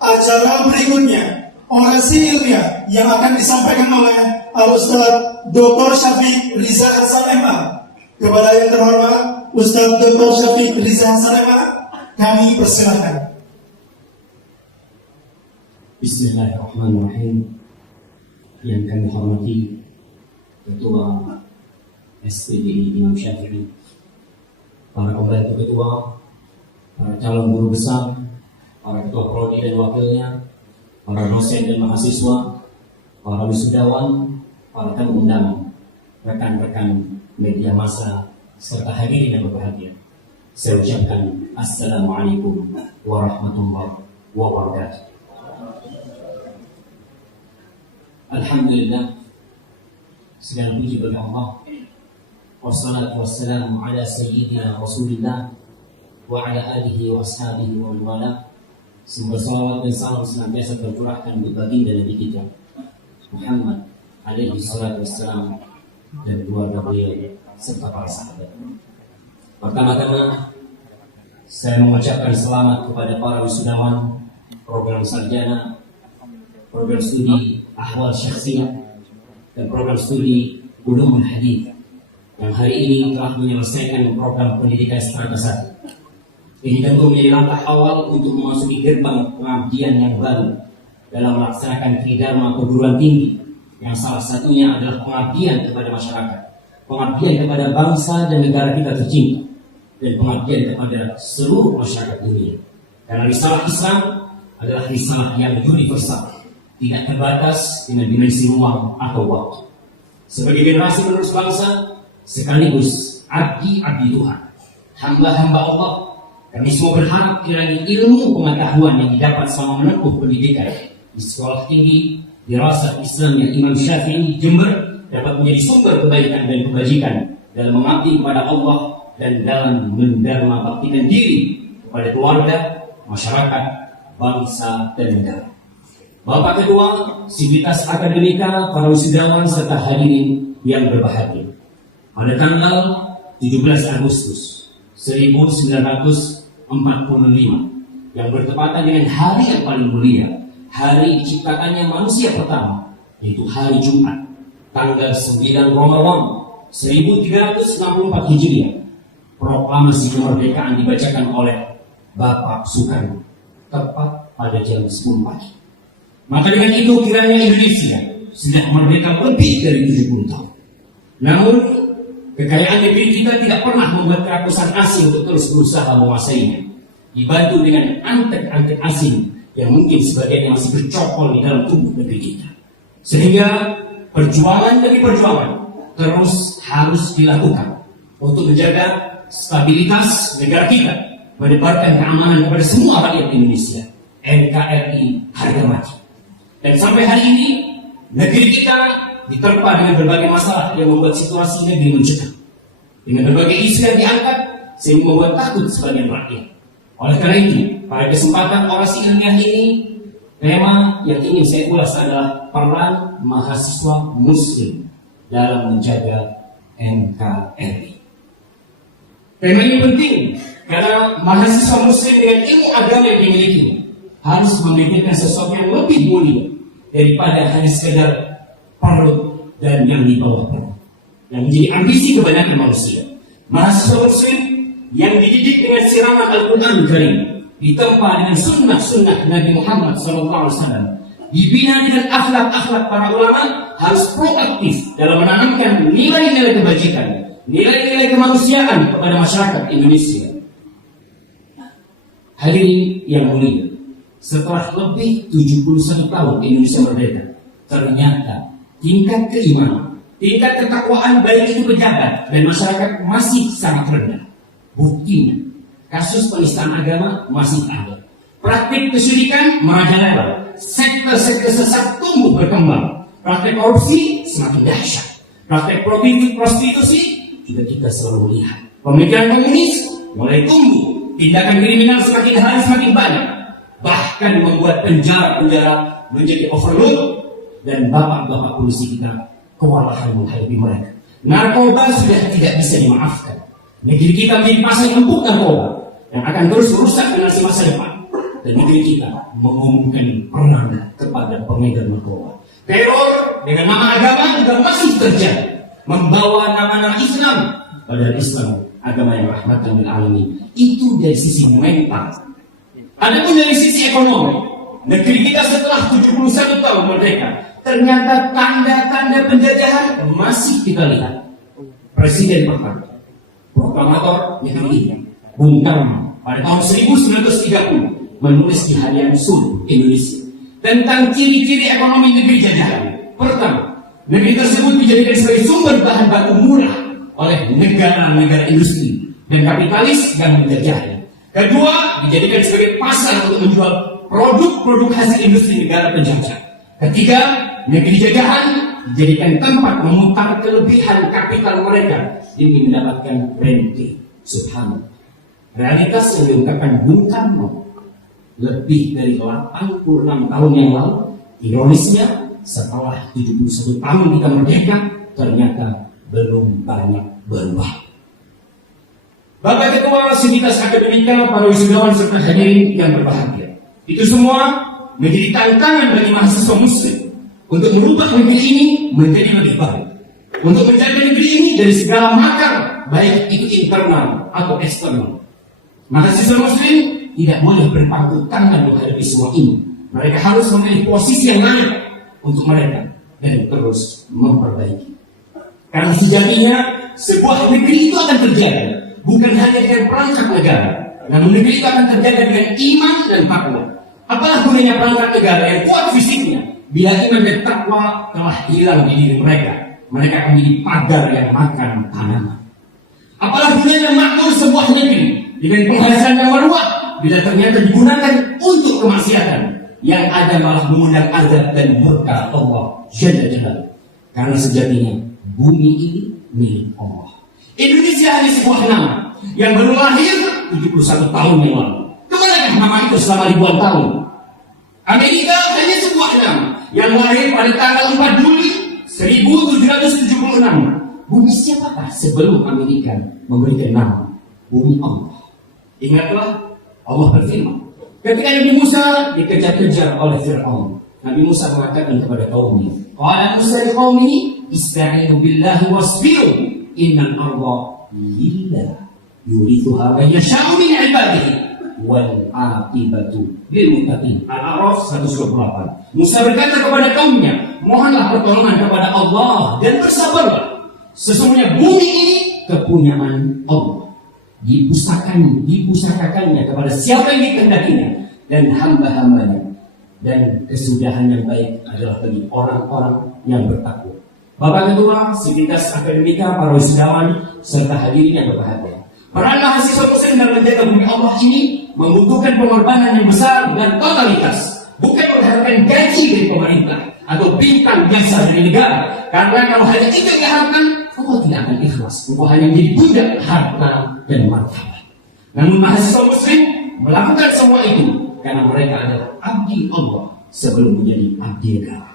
acara berikutnya, orasi ilmiah yang akan disampaikan oleh Al-Ustaz Dr. Syafiq Riza Hasanema. Kepada yang terhormat Ustaz Dr. Syafiq Riza Hasanema, kami persilakan. Bismillahirrahmanirrahim. Yang kami hormati Ketua SPDI Imam Syafi'i, para pembantu ketua, para calon guru besar, para ketua prodi dan wakilnya, para dosen dan mahasiswa, para wisudawan, para tamu undangan, rekan-rekan media massa, serta hadirin yang berbahagia. Saya ucapkan Assalamualaikum warahmatullahi wabarakatuh. Alhamdulillah, segala puji bagi Allah. Wassalatu wassalamu ala sayyidina Rasulillah wa ala alihi wa ashabihi wa wala. Semoga salawat dan salam senantiasa tercurahkan untuk baginda Nabi kita Muhammad alaihi salatu wassalam dan keluarga beliau serta para sahabat. Pertama-tama saya mengucapkan selamat kepada para wisudawan program sarjana, program studi Ahwal Syakhsiyah dan program studi Ulumul Hadits yang hari ini telah menyelesaikan program pendidikan strata 1. Ini tentu menjadi langkah awal untuk memasuki gerbang pengabdian yang baru dalam melaksanakan tridharma perguruan tinggi, yang salah satunya adalah pengabdian kepada masyarakat, pengabdian kepada bangsa dan negara kita tercinta, dan pengabdian kepada seluruh masyarakat dunia. Karena risalah Islam adalah risalah yang universal, tidak terbatas dengan dimensi ruang atau waktu. Sebagai generasi penerus bangsa, sekaligus abdi-abdi Tuhan, hamba-hamba Allah, kami semua berharap kiranya ilmu pengetahuan yang didapat selama menempuh pendidikan di sekolah tinggi Dirasat Islam yang Imam Syafi'i Jember dapat menjadi sumber kebaikan dan kebajikan dalam mengabdi kepada Allah dan dalam mendharma baktikan diri kepada keluarga, masyarakat, bangsa, dan negara. Bapak Ketua, sivitas akademika, para wisudawan serta hadirin yang berbahagia. Pada tanggal 17 Agustus 1945 yang bertepatan dengan hari yang paling mulia, hari diciptakannya manusia pertama, yaitu hari Jumat, tanggal 9 Ramadan 1364 Hijriah, proklamasi kemerdekaan dibacakan oleh Bapak Soekarno tepat pada jam 10 pagi. Maka dengan itu kiranya Indonesia sudah merdeka lebih dari 70 tahun. Namun kekayaan negeri kita tidak pernah membuat kerakusan asing untuk terus berusaha menguasainya, dibantu dengan antek-antek asing yang mungkin sebagiannya masih bercokol di dalam tubuh negeri kita. Sehingga perjuangan demi perjuangan terus harus dilakukan untuk menjaga stabilitas negara kita, mendebarkan keamanan kepada semua rakyat Indonesia. NKRI harga mati. Dan sampai hari ini negeri kita diterpa dengan berbagai masalah yang membuat situasi negeri mencekam, dengan berbagai isu yang diangkat sehingga membuat takut sebagian rakyat. Oleh karena itu, pada kesempatan orasi ilmiah ini, tema yang ingin saya ulas adalah peran mahasiswa Muslim dalam menjaga NKRI. Tema ini penting karena mahasiswa Muslim dengan ilmu agama yang dimilikinya harus memikirkan sesuatu yang lebih mulia daripada hanya sekedar perut dan yang di bawah perut, yang menjadi ambisi kebanyakan manusia. Mahasiswa Muslim yang dididik dengan siraman Al-Quran Karim, ditempa dengan sunnah-sunnah Nabi Muhammad SAW, dibina dengan akhlak-akhlak para ulama, harus proaktif dalam menanamkan nilai-nilai kebajikan, nilai-nilai kemanusiaan kepada masyarakat Indonesia. Hadirin yang mulia, setelah lebih 71 tahun Indonesia merdeka, ternyata tingkat keimanan, tingkat ketakwaan baik itu pejabat dan masyarakat masih sangat rendah. Buktinya, kasus penistaan agama masih ada. Praktik kesyirikan merajalela, sekte-sekte sesat tumbuh berkembang. Praktik korupsi semakin dahsyat. Praktik prostitusi juga kita selalu lihat. Pemikiran komunis mulai tumbuh. Tindakan kriminal semakin hari semakin banyak. Bahkan membuat penjara-penjara menjadi overload. Dan bapak-bapak polisi kita kewalahan menghadapi mereka. Narkoba sudah tidak bisa dimaafkan. Negeri kita menjadi pasar empuk narkoba yang akan terus merusak generasi masa depan. dan negeri kita mengumumkan perang kepada pengedar narkoba. Teror dengan nama agama juga masih terjadi, membawa nama-nama Islam, padahal Islam agama yang rahmatan lil alamin. Itu dari sisi mental. Adapun dari sisi ekonomi, negeri kita setelah 71 tahun merdeka, ternyata tanda-tanda penjajahan masih kita lihat. Presiden pertama, proklamator negeri ini, Bung Karno, pada tahun 1930 menulis di Harian Sulu Indonesia tentang ciri-ciri ekonomi negeri jajahan. Pertama, negeri tersebut dijadikan sebagai sumber bahan baku murah oleh negara-negara industri dan kapitalis yang menjajahi. Kedua, dijadikan sebagai pasar untuk menjual produk-produk hasil industri negara penjajah. Ketiga, negeri jajahan dijadikan tempat memutar kelebihan kapital mereka demi mendapatkan rente. Subhanallah. Realitas yang diungkapkan Bung Karno lebih dari 86 tahun yang lalu, ironisnya setelah 71 tahun kita merdeka, ternyata belum banyak berubah. Bapak Ketua Sivitas Akademika, para wisudawan serta hadirin yang berbahagia, itu semua menjadi tantangan bagi mahasiswa muslim untuk merubah negeri ini menjadi lebih baik, untuk menjaga negeri ini dari segala makar, baik itu internal atau eksternal. Mahasiswa muslim tidak boleh berpangku tangan menghadapi semua ini. Mereka harus memilih posisi yang layak untuk mereka dan terus memperbaiki. Karena sejatinya sebuah negeri itu akan terjaga bukan hanya dengan perangkat negara, namun negeri itu akan terjaga dengan iman dan takwa. Apalah gunanya perangkat negara yang kuat fisiknya bila iman dan takwa telah hilang di diri mereka? Mereka akan menjadi pagar yang makan tanaman. Apalah gunanya makmur sebuah negeri dengan penghasilan yang meruah bila ternyata digunakan untuk kemaksiatan, yang ada malah mengundang azab dan murka Allah Jalla Jalla. Karena sejatinya bumi ini milik Allah. Indonesia hanya sebuah nama yang baru lahir 71 tahun yang lalu. Kemanakah nama itu selama ribuan tahun? Amerika hanya sebuah nama yang lahir pada tanggal 4 Juli 1776. Bumi siapakah sebelum Amerika memberikan nama? Bumi Allah. Ingatlah Allah berfirman, ketika Nabi Musa dikejar-kejar oleh Fir'aun, Nabi Musa mengatakan kepada kaumnya, qala Musa liqaumihi ista'inu billahi wasbiru innal arda lillah yurithuha man yasha'u min ibadihi wal aqibatu lil muttaqin. Al-A'raf 128. Musa berkata kepada kaumnya, mohonlah pertolongan kepada Allah dan bersabarlah. Sesungguhnya bumi ini kepunyaan Allah. Dipusakakannya kepada siapa yang dikehendakinya dan hamba-hambanya, dan kesudahan yang baik adalah bagi orang-orang yang bertakwa. Bapak Ketua Sivitas Akademika, para wisudawan serta hadirin yang berbahagia, peran mahasiswa muslim dalam menjaga bumi Allah ini membutuhkan pengorbanan yang besar dan totalitas, bukan mengharapkan gaji dari pemerintah atau bintang jasa dari negara. Karena kalau hanya itu yang diharapkan, Allah tidak akan ikhlas. Allah hanya menjadi budak harta dan martabat. Namun mahasiswa muslim melakukan semua itu karena mereka adalah abdi Allah sebelum menjadi abdi negara.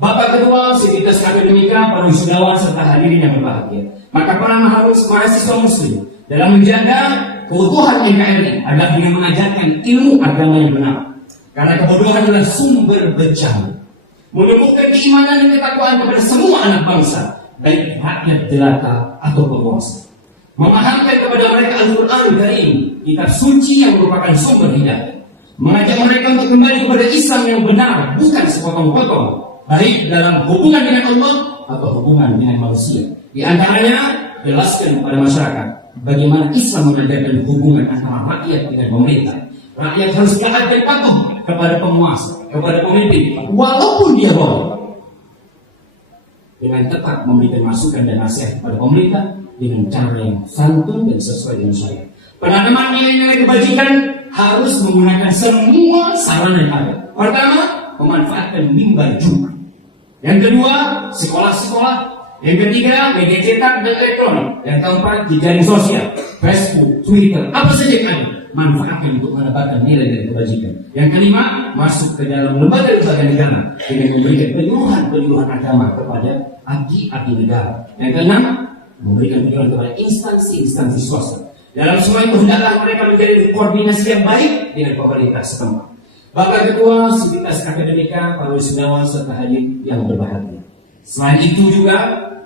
Bapak Ketua Sivitas Akademika, para wisudawan serta hadirin yang berbahagia, maka peran mahasiswa muslim dalam menjaga keutuhan NKRI adalah dengan mengajarkan ilmu agama yang benar. Karena kebodohan adalah sumber bencana. Menumbuhkan keimanan dan ketakwaan kepada semua anak bangsa, baik rakyat jelata atau penguasa. Memahamkan kepada mereka Al-Quran Karim, kitab suci yang merupakan sumber hidayah. Mengajak mereka untuk kembali kepada Islam yang benar, bukan sepotong-potong, baik dalam hubungan dengan Allah atau hubungan dengan manusia. Di antaranya, jelaskan kepada masyarakat bagaimana Islam mengajarkan hubungan antara rakyat dengan pemerintah. Rakyat harus taat dan patuh kepada penguasa, kepada pemimpin, walaupun dia boleh, dengan tetap memberikan masukan dan nasihat kepada pemerintah dengan cara yang santun dan sesuai dengan syariat. Penanaman nilai-nilai kebajikan harus menggunakan semua sarana yang ada. Pertama, memanfaatkan mimbar Jumat. Yang kedua, sekolah-sekolah. Yang ketiga, media cetak dan elektronik. Yang keempat, jejaring sosial, Facebook, Twitter, apa saja yang ada, manfaatkan untuk menebarkan nilai dan kebajikan. Yang kelima, masuk ke dalam lembaga-lembaga negara dengan memberikan penyuluhan agama kepada abdi-abdi negara. Yang keenam, memberikan penyuluhan kepada instansi-instansi swasta. Dalam semua itu hendaklah mereka menjalin koordinasi yang baik dengan pemerintah setempat. Bapak Ketua Sivitas Akademika, para wisudawan serta hadirin yang berbahagia. Selain itu juga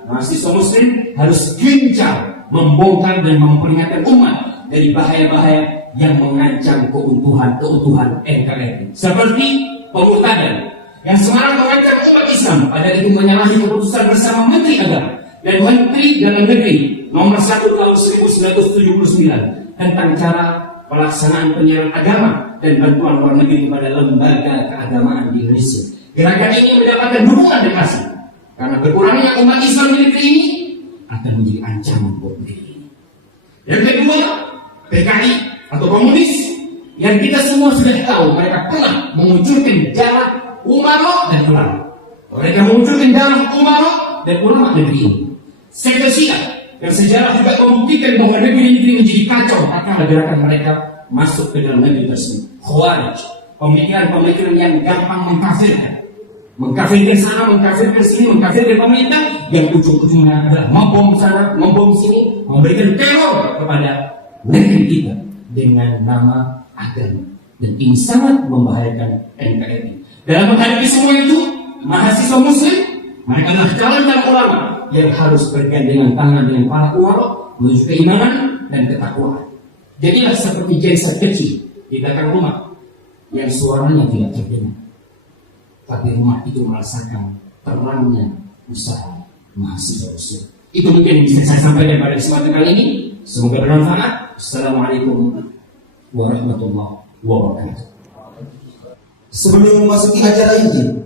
mahasiswa Muslim harus gencar membongkar dan memperingatkan umat dari bahaya-bahaya yang mengancam keutuhan NKRI, seperti pemurtadan yang semarak mengancam umat Islam, pada itu menyalahi keputusan bersama Menteri Agama dan Menteri Dalam Negeri nomor 1 tahun 1979 tentang cara pelaksanaan penyiaran agama dan bantuan luar negeri kepada lembaga keagamaan di Indonesia. Gerakan ini mendapatkan dukungan dan kasih karena berkurangnya umat Islam di negeri ini akan menjadi ancaman buat negeri ini. Yang kedua, PKI atau komunis yang kita semua sudah tahu mereka pernah mengunculkan jalan umaro dan ulama. Mereka mengunculkan jalan umaro dan ulama negeri ini. Sekte Syiah yang sejarah juga membuktikan bahwa negeri ini menjadi kacau karena gerakan mereka masuk ke dalam negeri tersebut. Khawarij, pemikiran-pemikiran yang gampang mengkafirkan sana, mengkafirkan sini, mengkafirkan pemerintah, yang ujung-ujungnya adalah membom sana, membom sini, memberikan teror kepada negeri kita dengan nama agama, dan ini sangat membahayakan NKRI. Dalam menghadapi semua itu, mahasiswa Muslim mereka adalah calon ulama yang harus bergandengan tangan dengan para ulama menuju keimanan dan ketakwaan. Jadilah seperti genset kecil di belakang rumah yang suaranya tidak terdengar, tapi rumah itu merasakan terangnya usaha mahasiswa Muslim. Itu mungkin yang bisa saya sampaikan pada kesempatan kali ini. Semoga bermanfaat. Assalamualaikum warahmatullahi wabarakatuh. Sebelum memasuki acara ini,